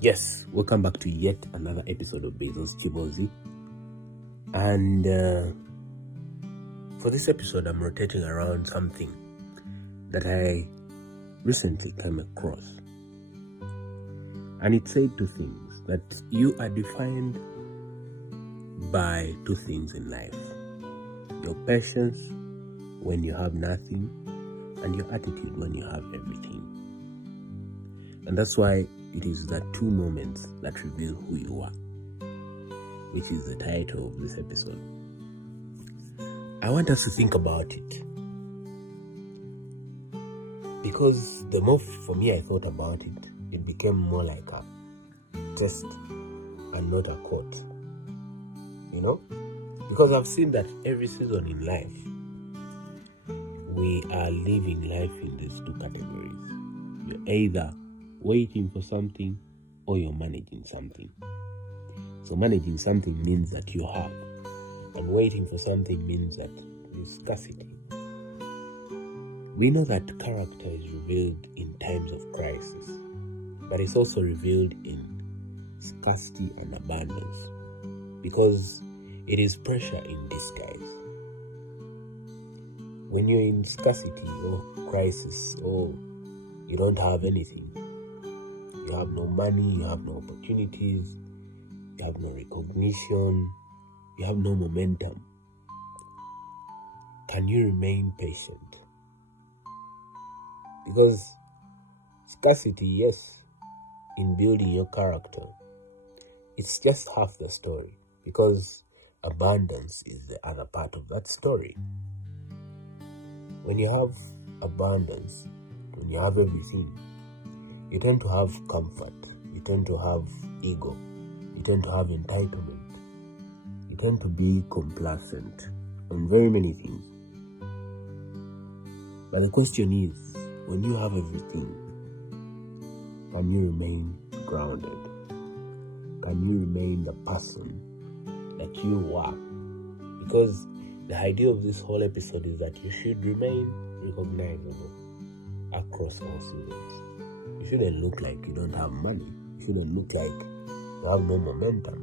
Yes, welcome back to yet another episode of Bezos Chibozi. And for this episode, I'm rotating around something that I recently came across. And it said two things: that you are defined by two things in life: your patience when you have nothing, and your attitude when you have everything. And that's why it is the two moments that reveal who you are, which is the title of this episode. I want us to think about it, because the more for me I thought about it, it became more like a test and not a quote. Because I've seen that every season in life, we are living life in these two categories. You're either waiting for something or you're managing something. So managing something means that you have, and waiting for something means that there's scarcity. We know that character is revealed in times of crisis, but it's also revealed in scarcity and abundance, because it is pressure in disguise. When you're in scarcity or crisis, or you don't have anything, you have no money, you have no opportunities, you have no recognition, you have no momentum, can you remain patient? Because scarcity, yes, in building your character, it's just half the story, because abundance is the other part of that story. When you have abundance, when you have everything, you tend to have comfort, you tend to have ego, you tend to have entitlement, you tend to be complacent on very many things. But the question is, when you have everything, can you remain grounded? Can you remain the person that you are? Because the idea of this whole episode is that you should remain recognizable across all seasons. You shouldn't look like you don't have money. You shouldn't look like you have no momentum.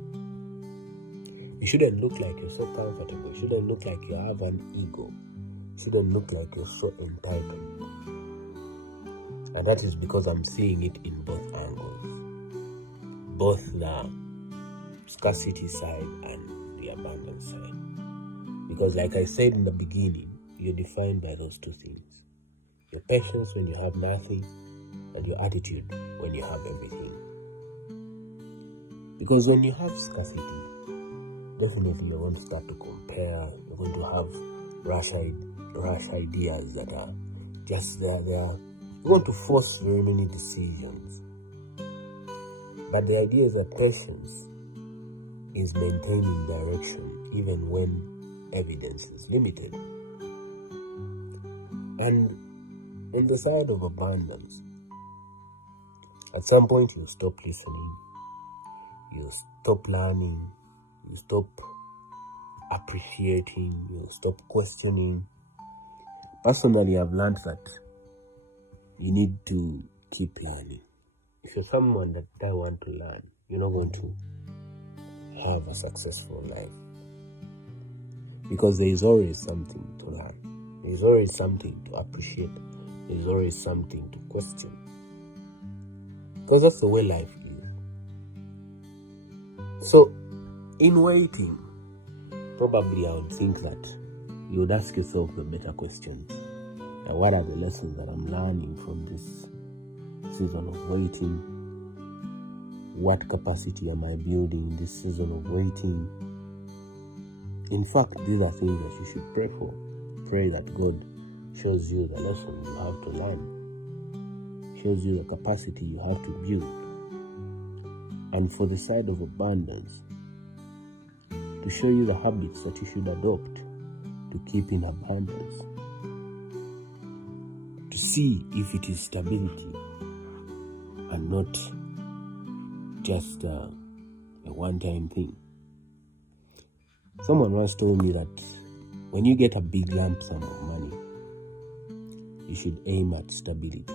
You shouldn't look like you're so comfortable. You shouldn't look like you have an ego. You shouldn't look like you're so entitled. And that is because I'm seeing it in both angles, both the scarcity side and the abundance side. Because like I said in the beginning, you're defined by those two things: your patience when you have nothing, and your attitude when you have everything. Because when you have scarcity, definitely you're going to start to compare. You're going to have rash ideas that are just there. You're going to force very many decisions. But the idea is that patience is maintaining direction even when evidence is limited. And on the side of abundance, at some point you stop listening, you stop learning, you stop appreciating, you stop questioning. Personally, I've learned that you need to keep learning. If you're someone that doesn't want to learn, you're not going to have a successful life. Because there is always something to learn. There is always something to appreciate. There is always something to question. Because that's the way life is. So, in waiting, probably I would think that you would ask yourself the better questions. And what are the lessons that I'm learning from this season of waiting? What capacity am I building in this season of waiting? In fact, these are things that you should pray for. Pray that God shows you the lesson you have to learn, shows you the capacity you have to build. And for the side of abundance, to show you the habits that you should adopt to keep in abundance, to see if it is stability and not just a one-time thing. Someone once told me that when you get a big lump sum of money, you should aim at stability.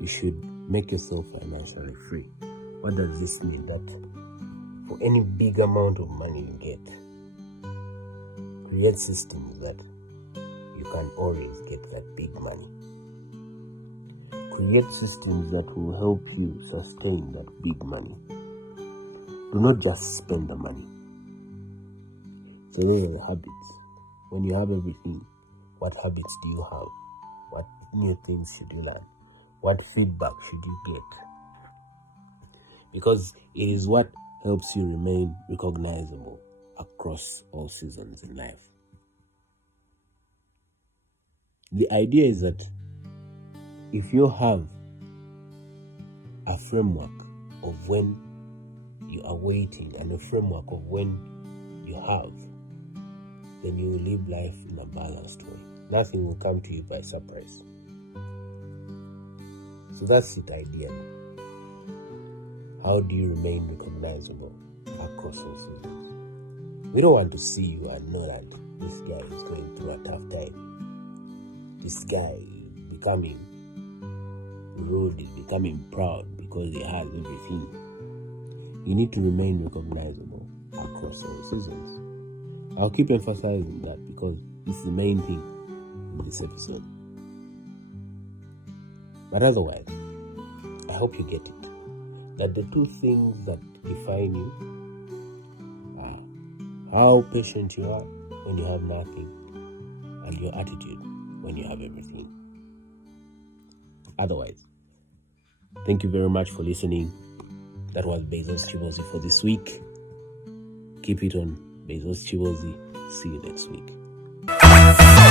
You should make yourself financially free. What does this mean? That for any big amount of money you get, create systems that you can always get that big money. Create systems that will help you sustain that big money. Do not just spend the money. So those are the habits. When you have everything, what habits do you have? What new things should you learn? What feedback should you get? Because it is what helps you remain recognizable across all seasons in life. The idea is that if you have a framework of when you are waiting and a framework of when you have, then you will live life in a balanced way. Nothing will come to you by surprise. So that's it ideally. How do you remain recognizable across all seasons? We don't want to see you and know that this guy is going through a tough time. This guy is becoming rude, is becoming proud because he has everything. You need to remain recognizable across all seasons. I'll keep emphasizing that because it's the main thing in this episode. But otherwise, I hope you get it. That the two things that define you are how patient you are when you have nothing and your attitude when you have everything. Otherwise, thank you very much for listening. That was Bezos Chibozi for this week. Keep it on Bezos Chibozi. See you next week.